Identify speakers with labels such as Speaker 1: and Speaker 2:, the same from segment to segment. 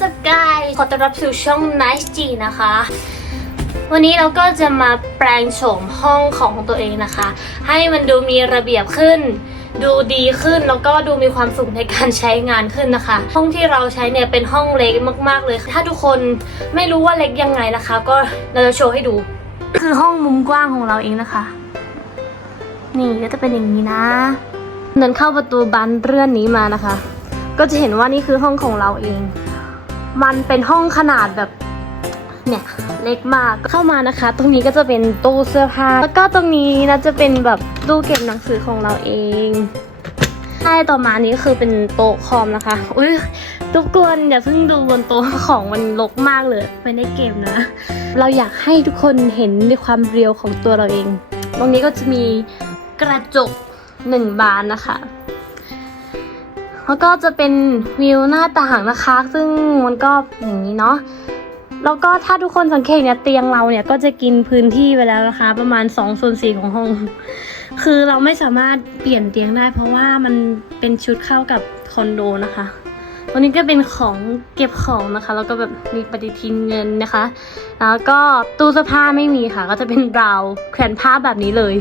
Speaker 1: สกายขอต้อนรับสู่ช่อง Nice G นะคะ วันนี้เราก็จะมาแปลงโฉมห้องของตัวเองนะคะ ให้มันดูมีระเบียบขึ้น ดูดีขึ้นแล้วก็ดูมีความสุขในการใช้งานขึ้นนะคะ ห้องที่เราใช้เนี่ยเป็นห้องเล็กมากๆเลย ถ้าทุกคนไม่รู้ว่าเล็กยังไงนะคะ ก็เราจะโชว์ให้ดู คือห้องมุมกว้างของเราเองนะคะ นี่ก็จะเป็นอย่างนี้นะเดินเข้าประตูบานเลื่อนนี้มานะคะ ก็จะเห็นว่านี่คือห้องของเราเอง มันเป็นห้องขนาดแบบเนี่ยเล็กมากเข้ามานะคะ ตรงนี้ก็จะเป็นตู้เสื้อผ้า แล้วก็ตรงนี้นะจะเป็นแบบตู้เก็บหนังสือของเราเองใช่ต่อมานี้คือเป็นโต๊ะคอมนะคะ อุ้ยทุกคนอย่าเพิ่งดูบนโต๊ะของมันรกมากเลยไม่ได้เก็บนะ เราอยากให้ทุกคนเห็นในความเรียวของตัวเราเอง ตรงนี้ก็จะมีกระจกหนึ่งบานนะคะ แล้วก็จะเป็นวิวหน้าต่างนะคะ ซึ่งมันก็อย่างนี้เนาะแล้วก็ถ้าทุกคนสังเกตเนี่ยเตียงเราเนี่ยก็จะกินพื้นที่ไปแล้วนะคะ ประมาณ2ส่วน4ของห้อง คือเราไม่สามารถเปลี่ยนเตียงได้ เพราะว่ามันเป็นชุดเข้ากับคอนโดนะคะตรงนี้ก็เป็นของเก็บของนะคะ แล้วก็แบบมีปฏิทินเงินนะคะ แล้วก็ตู้เสื้อผ้าไม่มีค่ะ ก็จะเป็นราวแขวนผ้าแบบนี้เลย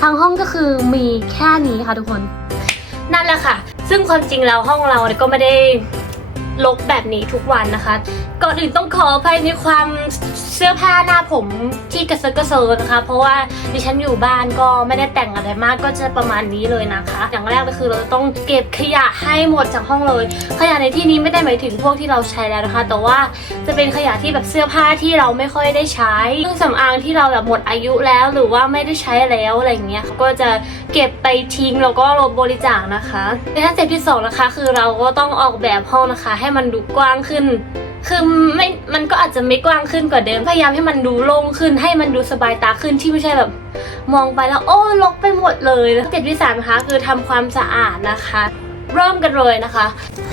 Speaker 1: ทางห้องก็คือมีแค่นี้ค่ะทุกคน นั่นแหละค่ะ ซึ่งความจริงแล้วห้องเราเนี่ยก็ไม่ได้ลกแบบนี้ทุกวันนะคะ ก่อนอื่นต้องขออภัยในความเสื้อผ้าหน้าผมที่กระเซาะกระเซิงนะคะ เพราะว่าดิฉันอยู่บ้านก็ไม่ได้แต่งอะไรมากก็จะประมาณนี้เลยนะคะ อย่างแรกก็คือเราต้องเก็บขยะให้หมดจากห้องเลย ขยะในที่นี้ไม่ได้หมายถึงพวกที่เราใช้แล้วนะคะ แต่ว่าจะเป็นขยะที่แบบเสื้อผ้าที่เราไม่ค่อยได้ใช้เครื่องสำอางที่เราแบบหมดอายุแล้วหรือว่าไม่ได้ใช้แล้วอะไรเงี้ยเขาก็จะเก็บไปทิ้งแล้วก็บริจาคนะคะในขั้นตอนที่สองนะคะคือเราก็ต้องออกแบบห้องนะคะ ให้มันดูกว้างขึ้น คือไม่มันก็อาจจะไม่กว้างขึ้นกว่าเดิม พยายามให้มันดูโล่งขึ้น ให้มันดูสบายตาขึ้นที่ไม่ใช่แบบ มองไปแล้ว โอ้ลกไปหมดเลยแล้วเจ็ดวิสามนะคะคือทำความสะอาดนะคะ เริ่มกันเลยนะคะ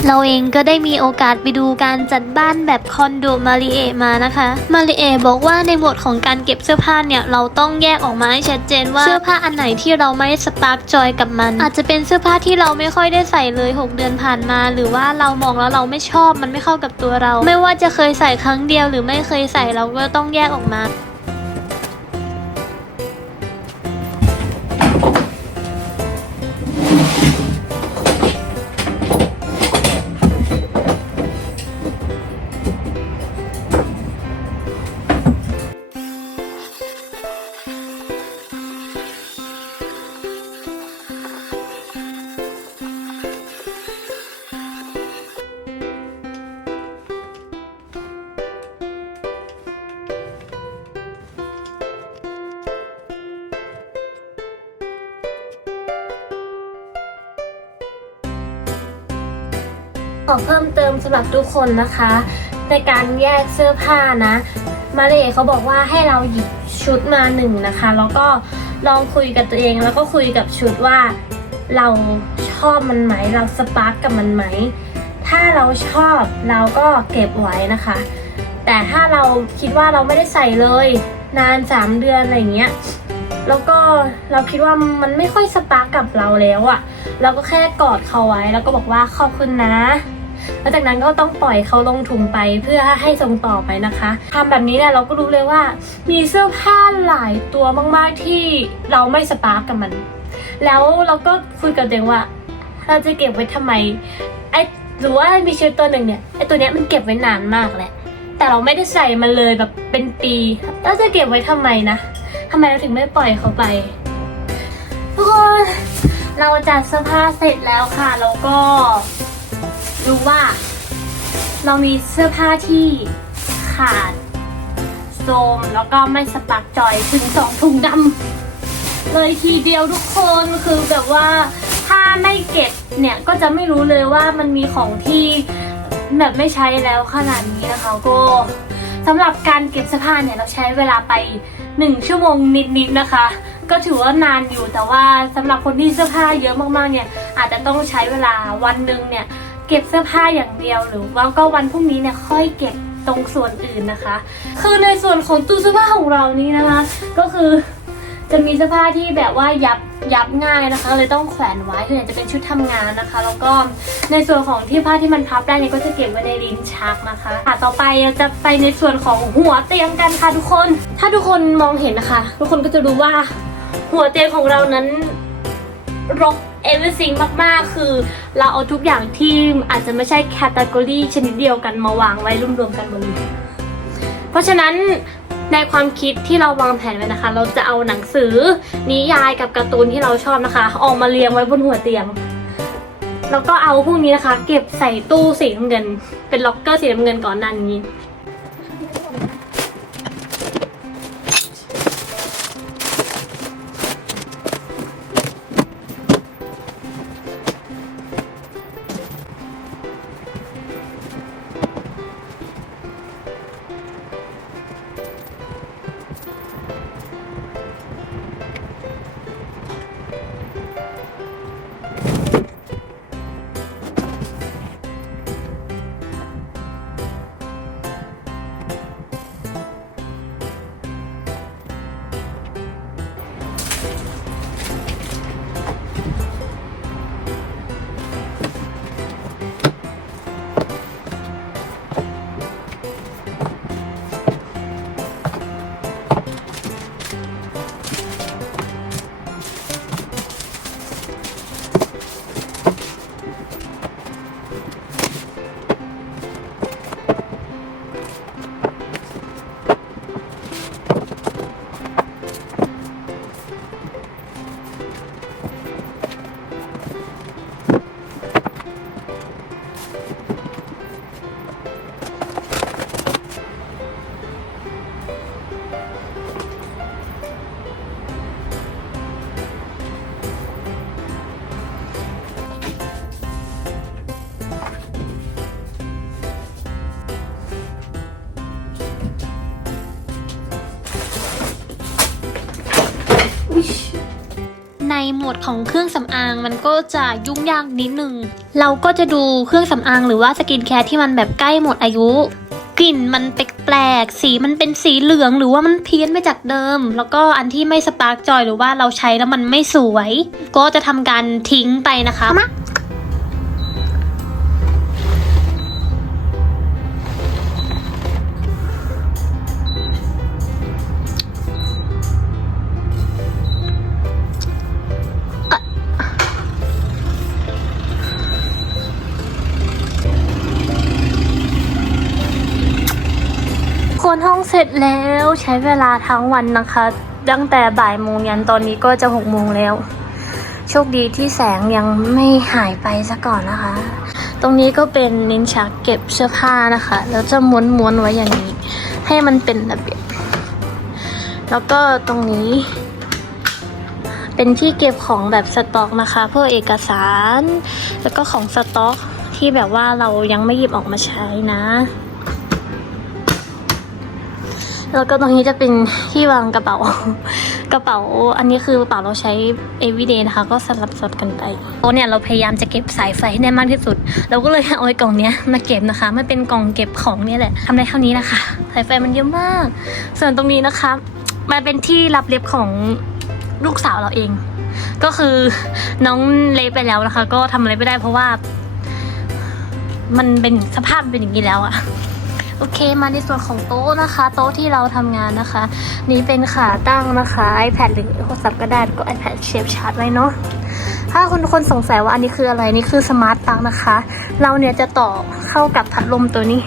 Speaker 2: เราเองก็ได้มีโอกาสไปดูการจัดบ้านแบบคอนโดมาริเอมานะคะ มาริเอบอกว่าในหมวดของการเก็บเสื้อผ้าเนี่ย เราต้องแยกออกมาให้ชัดเจนว่าเสื้อผ้าอันไหนที่เราไม่สปาร์กจอยกับมัน อาจจะเป็นเสื้อผ้าที่เราไม่ค่อยได้ใส่เลย 6 เดือนผ่านมา หรือว่าเรามองแล้วเราไม่ชอบมันไม่เข้ากับตัวเรา ไม่ว่าจะเคยใส่ครั้งเดียวหรือไม่เคยใส่เราก็ต้องแยกออกมา
Speaker 1: ขอเพิ่มเติมสำหรับทุกคนนะคะ ในการแยกเสื้อผ้านะ มาเลเขาบอกว่าให้เราหยิบชุดมาหนึ่งนะคะ แล้วก็ลองคุยกับตัวเอง แล้วก็คุยกับชุดว่าเราชอบมันไหม เราสปาร์กกับมันไหม ถ้าเราชอบเราก็เก็บไว้นะคะ แต่ถ้าเราคิดว่าเราไม่ได้ใส่เลย นาน 3 เดือนอะไรอย่างเงี้ย แล้วก็เราคิดว่ามันไม่ค่อยสปาร์กกับเราแล้วอะเราก็แค่กอดเขาไว้ แล้วก็บอกว่าขอบคุณนะ แล้วจากนั้นก็ต้องปล่อยเขาลงถุงไปเพื่อให้ส่งต่อไปนะคะทำแบบนี้เนี่ยเราก็รู้เลยว่า มีเสื้อผ้าหลายตัวมากๆที่เราไม่สปาร์กกับมัน แล้วเราก็คุยกับตัวเองว่า เราจะเก็บไว้ทำไมไอ้หรือว่ามีเชุดตัวหนึ่งเนี่ยไอ้ตัวเนี้ยมันเก็บไว้นานมากแหละแต่เราไม่ได้ใส่มันเลยแบบเป็นปีเราจะเก็บไว้ทำไมนะทำไมเราถึงไม่ปล่อยเขาไปทุกคนเราจัดเสื้อผ้าเสร็จแล้วค่ะ แล้วก็ รู้ว่า เรามีเสื้อผ้าที่ขาดโซมแล้วก็ไม่สปักจอยถึงสองถุงดำเลยทีเดียวทุกคนคือแบบว่าถ้าไม่เก็บเนี่ยก็จะไม่รู้เลยว่ามันมีของที่แบบไม่ใช้แล้วขนาดนี้นะคะก็สำหรับการเก็บเสื้อผ้าเนี่ยเราใช้เวลาไปหนึ่งชั่วโมงนิดๆนะคะ ก็ถือว่านานอยู่แต่ว่าสำหรับคนที่เสื้อผ้าเยอะมากๆเนี่ยอาจจะต้องใช้เวลาวันหนึ่งเนี่ย เก็บเสื้อผ้าอย่างเดียวหรือว่าก็วันพรุ่งนี้เนี่ยค่อยเก็บตรงส่วนอื่นนะคะ คือในส่วนของตู้เสื้อผ้าของเรานี้นะคะ ก็คือจะมีเสื้อผ้าที่แบบว่ายับยับง่ายนะคะ เลยต้องแขวนไว้คือจะเป็นชุดทำงานนะคะ แล้วก็ในส่วนของที่ผ้าที่มันพับได้เนี่ยก็จะเก็บไว้ในลิ้นชักนะคะค่ะต่อไปจะไปในส่วนของหัวเตียงกันค่ะทุกคน ถ้าทุกคนมองเห็นนะคะ ทุกคนก็จะรู้ว่า หัวเตียงของเรานั้นรก everything มากๆ คือเราเอาทุกอย่างที่อาจจะไม่ใช่แคตตากรีชนิดเดียวกันมาวางไว้รวมๆกันหมดเลยเพราะฉะนั้นในความคิดที่เราวางแผนไว้นะคะ เราจะเอาหนังสือนิยายกับการ์ตูนที่เราชอบนะคะ ออกมาเรียงไว้บนหัวเตียง แล้วก็เอาพวกนี้นะคะ เก็บใส่ตู้สีน้ำเงิน เป็นล็อกเกอร์สีน้ำเงินก่อนหน้า
Speaker 2: นี้ หมวดของเครื่องสำอางมันก็จะยุ่งยากนิดนึง เราก็จะดูเครื่องสำอางหรือว่าสกินแคร์ที่มันแบบใกล้หมดอายุ กลิ่นมันแปลกๆ สีมันเป็นสีเหลืองหรือว่ามันเพี้ยนไปจากเดิม แล้วก็อันที่ไม่สปาร์กจอยหรือว่าเราใช้แล้วมันไม่สวย ก็จะทำการทิ้งไปนะคะ
Speaker 1: คนห้องเสร็จแล้วใช้เวลาทั้งวันนะคะ ตั้งแต่บ่ายโมงยันตอนนี้ก็จะหกโมงแล้ว โชคดีที่แสงยังไม่หายไปซะก่อนนะคะ ตรงนี้ก็เป็นนิ้นชักเก็บเสื้อผ้านะคะ แล้วจะม้วนๆไว้อย่างนี้ ให้มันเป็นระเบียบ แล้วก็ตรงนี้ เป็นที่เก็บของแบบสต็อกนะคะพวกเอกสาร แล้วก็ของสต็อกที่แบบว่าเรายังไม่หยิบออกมาใช้นะ แล้วก็ตรงนี้จะเป็นที่วางกระเป๋า กระเป๋า อันนี้คือกระเป๋าเราใช้ everyday นะคะ ก็สลับสลับกันไปโตเนี่ยเราพยายามจะเก็บสายไฟให้ได้มากที่สุด เราก็เลยเอาไอ้กล่องเนี้ยมาเก็บนะคะมันเป็นกล่องเก็บของเนี่ยแหละทำได้เท่านี้นะคะ สายไฟมันเยอะมาก ส่วนตรงนี้นะคะ มันเป็นที่รับเล็บของลูกสาวเราเอง ก็คือน้องเละไปแล้วนะคะ ก็ทำอะไรไม่ได้เพราะว่า มันเป็นสภาพเป็นอย่างนี้แล้วอะ โอเคมาในส่วนของโต๊ะนะคะ โต๊ะที่เราทำงานนะคะ นี่เป็นขาตั้งนะคะ iPad หรือโทรศัพท์ก็ได้ก็ iPad เสียบชาร์จไว้เนาะถ้าคุณคนสงสัยว่าอันนี้คืออะไรนี่คือสมาร์ตปลั๊กนะคะ เราเนี่ยจะต่อเข้ากับพัดลมตัวนี้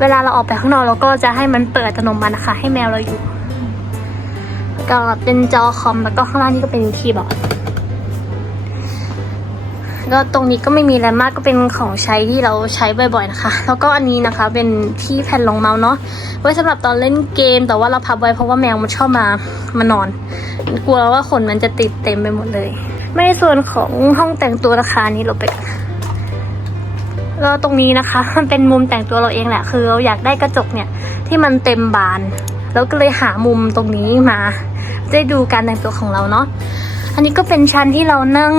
Speaker 1: เวลาเราออกไปข้างนอกเราก็จะให้มันเปิดอัตโนมัตินะคะ ให้แมวเราอยู่ก็เป็นจอคอมแล้วก็ข้างล่างนี่ก็เป็นคีย์บอร์ด ก็ตรงนี้ก็ไม่มีอะไรมากก็เป็นของใช้ที่เราใช้บ่อยๆนะคะ แล้วก็อันนี้นะคะเป็นที่แผ่นรองเมาส์เนาะไว้สำหรับตอนเล่นเกม แต่ว่าเราพับไว้เพราะว่าแมวมันชอบมามานอน กลัวว่าขนมันจะติดเต็มไปหมดเลย ไม่ส่วนของห้องแต่งตัวราคานี้เราไปกันแล้วตรงนี้นะคะมันเป็นมุมแต่งตัวเราเองแหละคือเราอยากได้กระจกเนี่ยที่มันเต็มบาน แล้วก็เลยหามุมตรงนี้มาได้ดูการแต่งตัวของเราเนาะอันนี้ก็เป็นชั้นที่เรานั่ง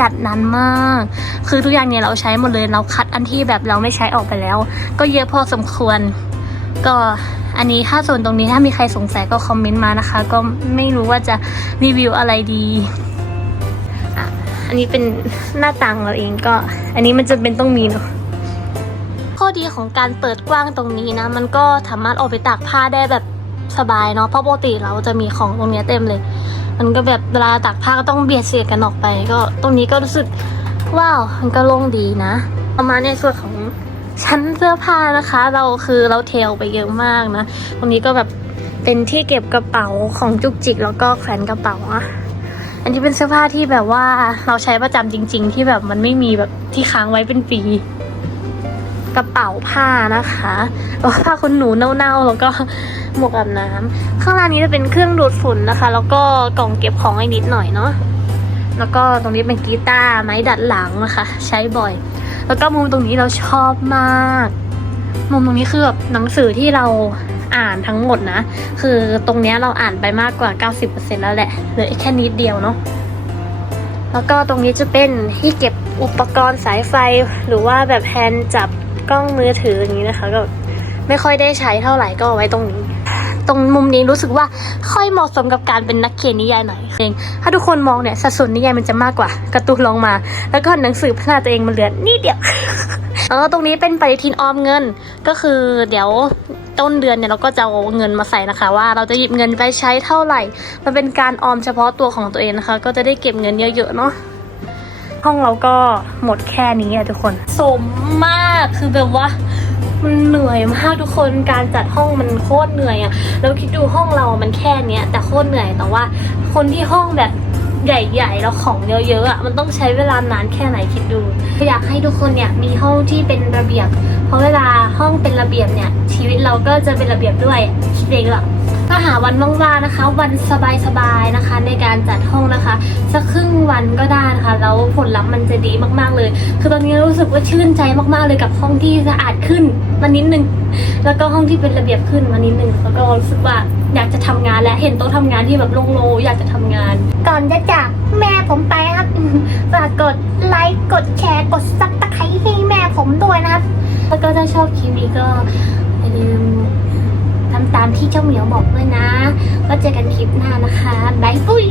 Speaker 1: จัดนานมาก คือทุกอย่างเนี่ยเราใช้หมดเลยเราคัดอันที่แบบเราไม่ใช้ออกไปแล้ว ก็เยอะพอสมควร ก็
Speaker 2: อันนี้ถ้าส่วนตรงนี้ถ้ามีใครสงสัยก็คอมเมนต์มานะคะ ก็ไม่รู้ว่าจะรีวิวอะไรดีอะอันนี้เป็นหน้าต่างเราเองก็ อันนี้มันจะเป็นต้องมีเนาะข้อดีของการเปิดกว้างตรงนี้นะ มันก็สามารถออกไปตากผ้าได้แบบ สบายเนาะเพราะปกติเราจะมีของตรงนี้เต็มเลย มันก็แบบเวลาตากผ้าก็ต้องเบียดเสียดกันออกไป ก็ตรงนี้ก็รู้สึกว้าวมันก็โล่งดีนะประมาณในส่วนของชั้นเสื้อผ้านะคะ เราคือเราเทลไปเยอะมากนะตรงนี้ก็แบบเป็นที่เก็บกระเป๋าของจุกจิกแล้วก็แขวนกระเป๋าอะอันนี้เป็นเสื้อผ้าที่แบบว่าเราใช้ประจำจริง ๆ ที่แบบมันไม่มีแบบที่ค้างไว้เป็นปี กระเป๋าผ้านะคะแล้วผ้าขนหนูเน่าๆแล้วก็หมวกอาบน้ำข้างล่างนี้จะเป็นเครื่องดูดฝุ่นนะคะ แล้วก็กล่องเก็บของไอ้นิดหน่อยเนาะแล้วก็ตรงนี้เป็นกีตาร์ไม้ดัดหลังนะคะ ใช้บ่อย แล้วก็มุมตรงนี้เราชอบมาก มุมตรงนี้คือแบบหนังสือที่เราอ่านทั้งหมดนะ คือตรงนี้เราอ่านไปมากกว่า 90%แล้วแหละเหลือแค่นิดเดียวเนาะแล้วก็ตรงนี้จะเป็นที่เก็บอุปกรณ์สายไฟหรือว่าแบบแฮนด์จับ กล้องมือถืออย่างนี้นะคะก็ไม่ค่อยได้ใช้เท่าไหร่ก็เอาไว้ตรงนี้ ตรงมุมนี้รู้สึกว่าค่อยเหมาะสมกับการเป็นนักเขียนนิยายหน่อยเองถ้าทุกคนมองเนี่ยสัดส่วนนิยายมันจะมากกว่าการ์ตูนลองมา แล้วก็หนังสือพัฒนาตัวเองมันเหลือนิดเดียวแล้วตรงนี้เป็นปฏิทินออมเงินก็คือเดี๋ยวต้นเดือนเนี่ยเราก็จะเอาเงินมาใส่นะคะ ว่าเราจะหยิบเงินไปใช้เท่าไหร่ มันเป็นการออมเฉพาะตัวของตัวเองนะคะ ก็จะได้เก็บเงินเยอะๆเนาะ ห้องเราก็หมดแค่นี้อะทุกคน สมมากคือแบบว่ามันเหนื่อยมากทุกคนการจัดห้องมันโคตรเหนื่อยอะแล้วคิดดูห้องเรามันแค่เนี้ยแต่โคตรเหนื่อยแต่ว่า คนที่ห้องแบบใหญ่ๆแล้วของเยอะๆอะมันต้องใช้เวลานานแค่ไหนคิดดู อยากให้ทุกคนเนี่ยมีห้องที่เป็นระเบียบ เพราะเวลาห้องเป็นระเบียบเนี่ยชีวิตเราก็จะเป็นระเบียบด้วยคิดเองหรอ ก็หาวันว่างๆนะคะ วันสบายๆนะคะ ในการจัดห้องนะคะ สักครึ่งวันก็ได้นะคะแล้วผลลัพธ์มันจะดีมากๆเลย คือตอนนี้รู้สึกว่าชื่นใจมากๆเลยกับห้องที่สะอาดขึ้นมานิดนึงแล้วก็ห้องที่เป็นระเบียบขึ้นมานิดนึงแล้วก็รู้สึกว่าอยากจะทำงานและเห็นโต๊ะทำงานที่แบบโล่งๆอยากจะทำงาน
Speaker 3: ก่อนจะจากแม่ผมไปครับฝากกดไลค์กดแชร์กดซับตะไคร้ให้แม่ผมด้วยนะครับ
Speaker 1: แล้วก็ถ้าชอบคลิปนี้ก็อย่าลืม ทำตามที่เจ้าเหมียวบอกด้วยนะ ก็เจอกันคลิปหน้านะคะบายบุย